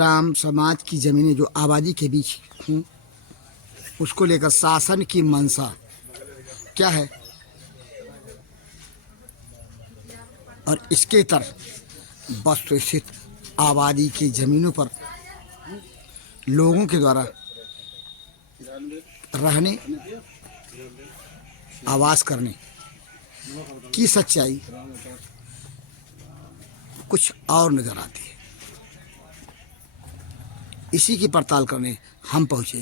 ग्राम समाज की जमीनें जो आबादी के बीच हूँ, उसको लेकर शासन की मंशा क्या है और इसके तरफ वस्तु स्थित आबादी की जमीनों पर लोगों के द्वारा रहने, आवास करने की सच्चाई कुछ और नजर आती है। इसी की पड़ताल करने हम पहुंचे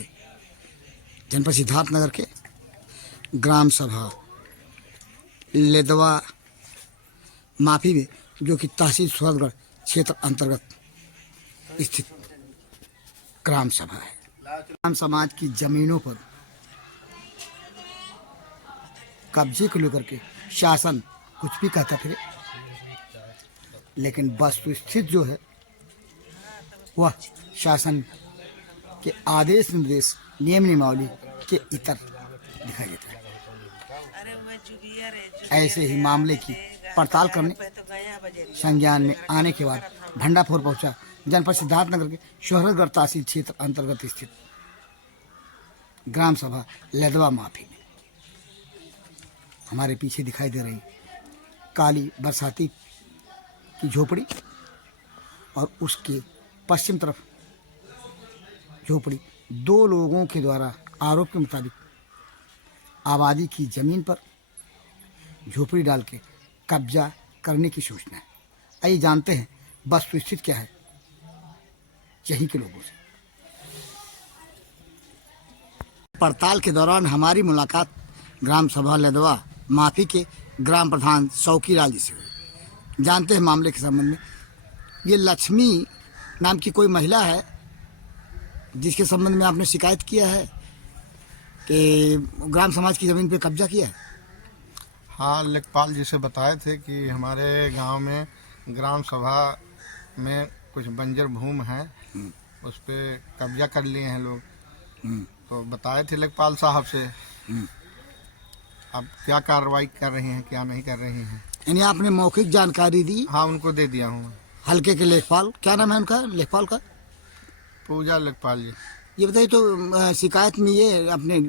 जनपद सिद्धार्थनगर के ग्राम सभा लेदवा माफी में, जो कि तहसील सूरतगढ़ क्षेत्र अंतर्गत स्थित ग्राम सभा है। ग्राम समाज की जमीनों पर कब्जे को लेकर के शासन कुछ भी कहता फिरे, लेकिन वस्तु स्थित जो है वह शासन के आदेश निर्देश नियम नियमावली के इतर दिखाई देता है। ऐसे ही मामले की पड़ताल करने संज्ञान में आने के बाद भंडाफोर पहुंचा जनपद सिद्धार्थनगर के शोहरतगढ़ तहसील क्षेत्र अंतर्गत स्थित ग्राम सभा लेदवा माफी में। हमारे पीछे दिखाई दे रही काली बरसाती की झोपड़ी और उसके पश्चिम तरफ झोपड़ी, दो लोगों के द्वारा आरोप के मुताबिक आबादी की जमीन पर झोपड़ी डाल के कब्जा करने की सूचना है। आइए जानते हैं वस्तु स्थित क्या है यहीं के लोगों से। पड़ताल के दौरान हमारी मुलाकात ग्राम सभा लेदवा माफी के ग्राम प्रधान शौकी लाल जी से हुई। जानते हैं मामले के संबंध में। ये लक्ष्मी नाम की कोई महिला है जिसके संबंध में आपने शिकायत किया है कि ग्राम समाज की ज़मीन पे कब्जा किया है। हाँ, लेखपाल जी से बताए थे कि हमारे गांव में ग्राम सभा में कुछ बंजर भूमि है, उस पे कब्जा कर लिए हैं लोग। तो बताए थे लेखपाल साहब से। अब क्या कार्रवाई कर रही हैं, क्या नहीं कर रही हैं। यानी आपने मौखिक जानकारी दी? हाँ, उनको दे दिया हूँ। हल्के के लेखपाल, क्या नाम है उनका लेखपाल का? पूजा लेखपाल जी। ये बताइए तो शिकायत में ये अपने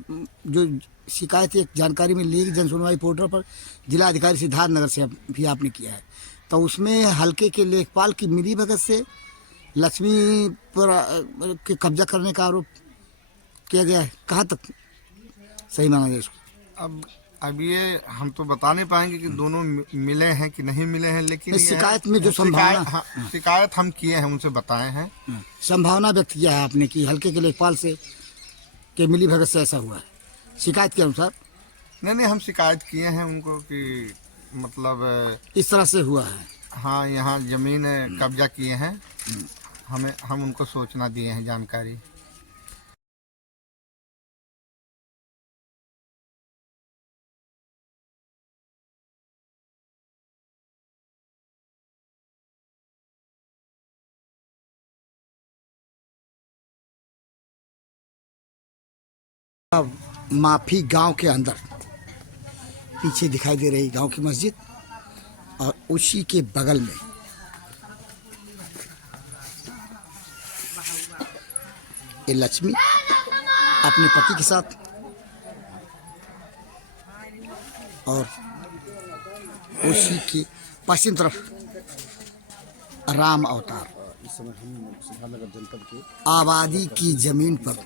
जो शिकायत एक जानकारी में ली जन सुनवाई पोर्टल पर जिला अधिकारी सिद्धार्थनगर से भी आपने किया है, तो उसमें हल्के के लेखपाल की मिली भगत से लक्ष्मी पर के कब्जा करने का आरोप किया गया है। कहाँ तक सही माना जाए इसको? अब ये हम तो बता नहीं पाएंगे कि दोनों मिले हैं कि नहीं मिले हैं, लेकिन शिकायत में जो संभावना शिकायत हम किए हैं, उनसे बताए हैं। संभावना व्यक्त किया है आपने कि हल्के के लेखपाल से के मिली भगत से ऐसा हुआ है, शिकायत के अनुसार? नहीं, हम शिकायत किए हैं उनको कि मतलब इस तरह से हुआ है। हाँ, यहाँ जमीन कब्जा किए हैं। हम उनको सूचना दिए हैं, जानकारी। अब माफी गांव के अंदर पीछे दिखाई दे रही गांव की मस्जिद और उसी के बगल में ये लक्ष्मी अपने पति के साथ और उसी के पश्चिम तरफ राम अवतार आबादी की जमीन पर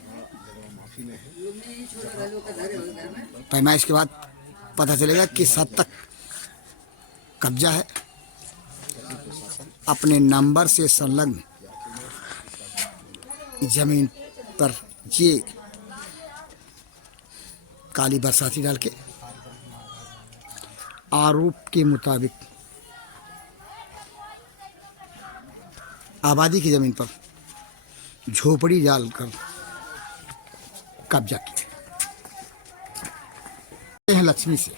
पैमाइश के बाद पता चलेगा कि हद तक कब्जा है। अपने नंबर से संलग्न जमीन पर ये काली बरसाती डाल के आरोप के मुताबिक आबादी की जमीन पर झोपड़ी डालकर कब्जा किया है। लक्ष्मी से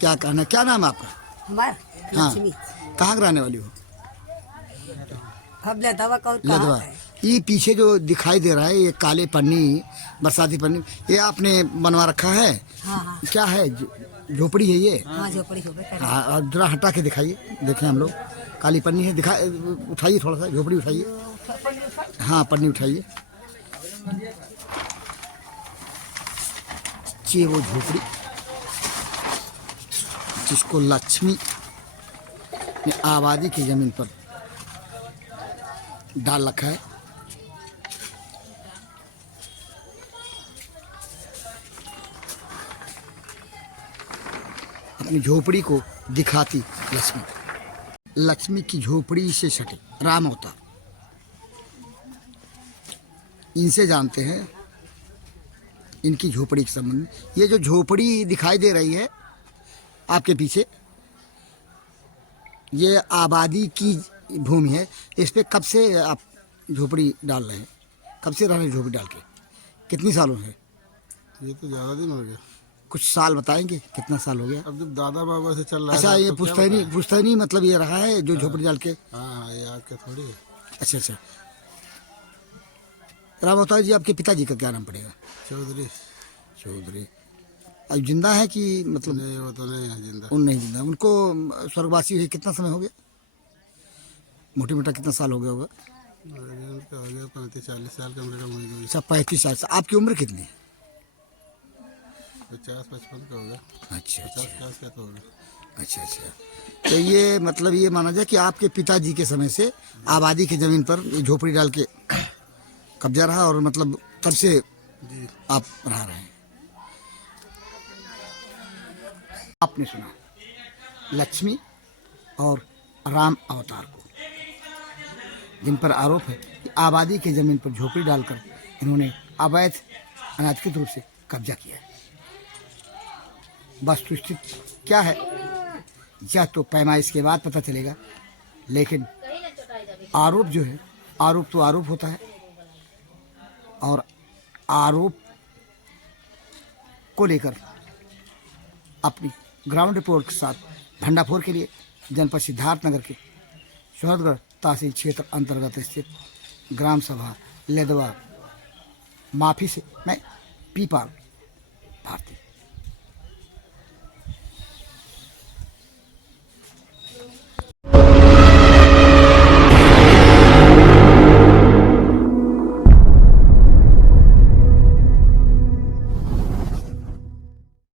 क्या कहना, क्या नाम आपका? हाँ, कहाँ रहने वाली हो? लेदवा। ये पीछे जो दिखाई दे रहा है ये काले पन्नी, बरसाती पन्नी, ये आपने बनवा रखा है? हाँ। क्या है, झोपड़ी है ये? हाँ, झोपड़ी। हाँ, और जरा हटा के दिखाइए, देखें हम लोग काली पन्नी है, दिखा, उठाइए थोड़ा सा, झोपड़ी उठाइए। हाँ, पन्नी उठाइए। ये वो झोपड़ी जिसको लक्ष्मी ने आबादी की जमीन पर डाल रखा है। अपनी झोपड़ी को दिखाती लक्ष्मी। लक्ष्मी की झोपड़ी से सटे राम अवतार, इनसे जानते हैं इनकी झोपड़ी के संबंध में। ये जो झोपड़ी दिखाई दे रही है आपके पीछे, ये आबादी की भूमि है। इस पे कब से आप झोपड़ी डाल रहे हैं? कब से रह रहे हैं झोपड़ी डाल के? कितनी सालों से? ये तो ज़्यादा दिन हो गया। कुछ साल बताएंगे, कितना साल हो गया? अब जब दादा बाबा से चल रहा है। अच्छा, ये तो क्या पुश्तैनी बताएं? पुश्तैनी मतलब ये रहा है जो झोपड़ी डाल के? हाँ, ये आपके थोड़ी है। अच्छा अच्छा। राम अवतार जी, आपके पिताजी का क्या नाम पड़ेगा? चौधरी। चौधरी। अब जिंदा है कि मतलब? नहीं, वो तो नहीं है जिंदा। उन नहीं जिंदा। उनको स्वर्गवासी हुए कितना समय हो गया? मोटी मोटा कितना साल हो गया होगा? उनका हो गया 35-40 साल का मेरा उम्र हुई। अच्छा, 35 साल। आपकी उम्र कितनी है? 50-55 का होगा। अच्छा अच्छा 50 का तो होगा। अच्छा अच्छा। तो ये मतलब ये माना जाए कि आपके पिताजी के समय से आबादी की जमीन पर ये झोपड़ी डाल के कब्जा रहा, और मतलब तब से जी। आप रह रहे हैं। आपने सुना लक्ष्मी और राम अवतार को, जिन पर आरोप है कि आबादी की जमीन पर झोपड़ी डालकर इन्होंने अवैध अनाधिकृत रूप से कब्जा किया है। वस्तुस्थिति क्या है यह तो पैमाइश के बाद पता चलेगा, लेकिन आरोप जो है, आरोप तो आरोप होता है, और आरोप को लेकर अपनी ग्राउंड रिपोर्ट के साथ भंडाफोर के लिए जनपद सिद्धार्थनगर के शोहदगढ़ तहसील क्षेत्र अंतर्गत स्थित ग्राम सभा लेदवा माफी से मैं पीपाल भारती।